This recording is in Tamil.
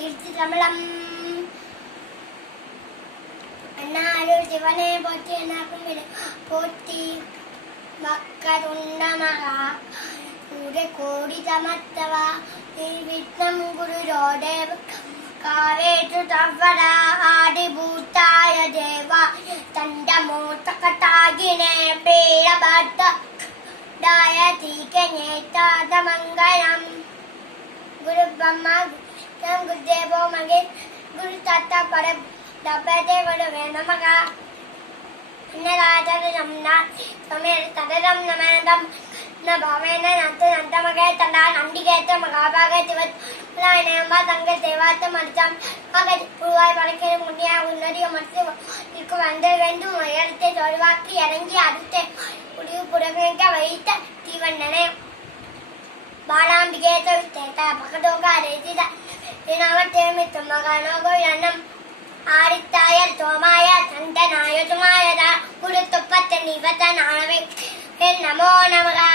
திருச்சிற்றம்பலம். அண்ணாருள் சிவனே போற்றி என்னாக்கும் போற்றி. வக்கருண்டமகா கோடி சமர்த்தவா நிர்விக்னம் குருரோதேவ காவேற்று தவ்வரா ஆதிபூத்தாய தேவா தண்டமோத்தகதாகினே பேரபத்த தாயதீகநேதாத மங்களம். குரு பிரம்மா குருதேவோ மகே குரு தத்த பர தபதேவடவே நமக. இன்னராஜனம் சமேர் ததரம் நமேதம் நபவேன நத்து நந்தமகே தண்டா நண்டிகேத்த மகாபாக சிவத் நேம்பா தங்க தேவாத்த மடிச்சாம் மகதி புழுவாய் பழக்கிற முன்னியா உன்னதிய மனசு இருக்கும் வந்த வேண்டும் உயரத்தை தொழிவாக்கி இறங்கி அடுத்த முடிவு புறவேங்க வைத்த தீவண்ணனே பாலாம்பிகே தேத்த பகதோக அரேசித தேமித்து மகனோகோ எண்ணம் ஆரித்தாய தோமாய சந்தனாய சுமாயதா குரு துப்பத்த நிவத்த நானவே நமோ நமகா.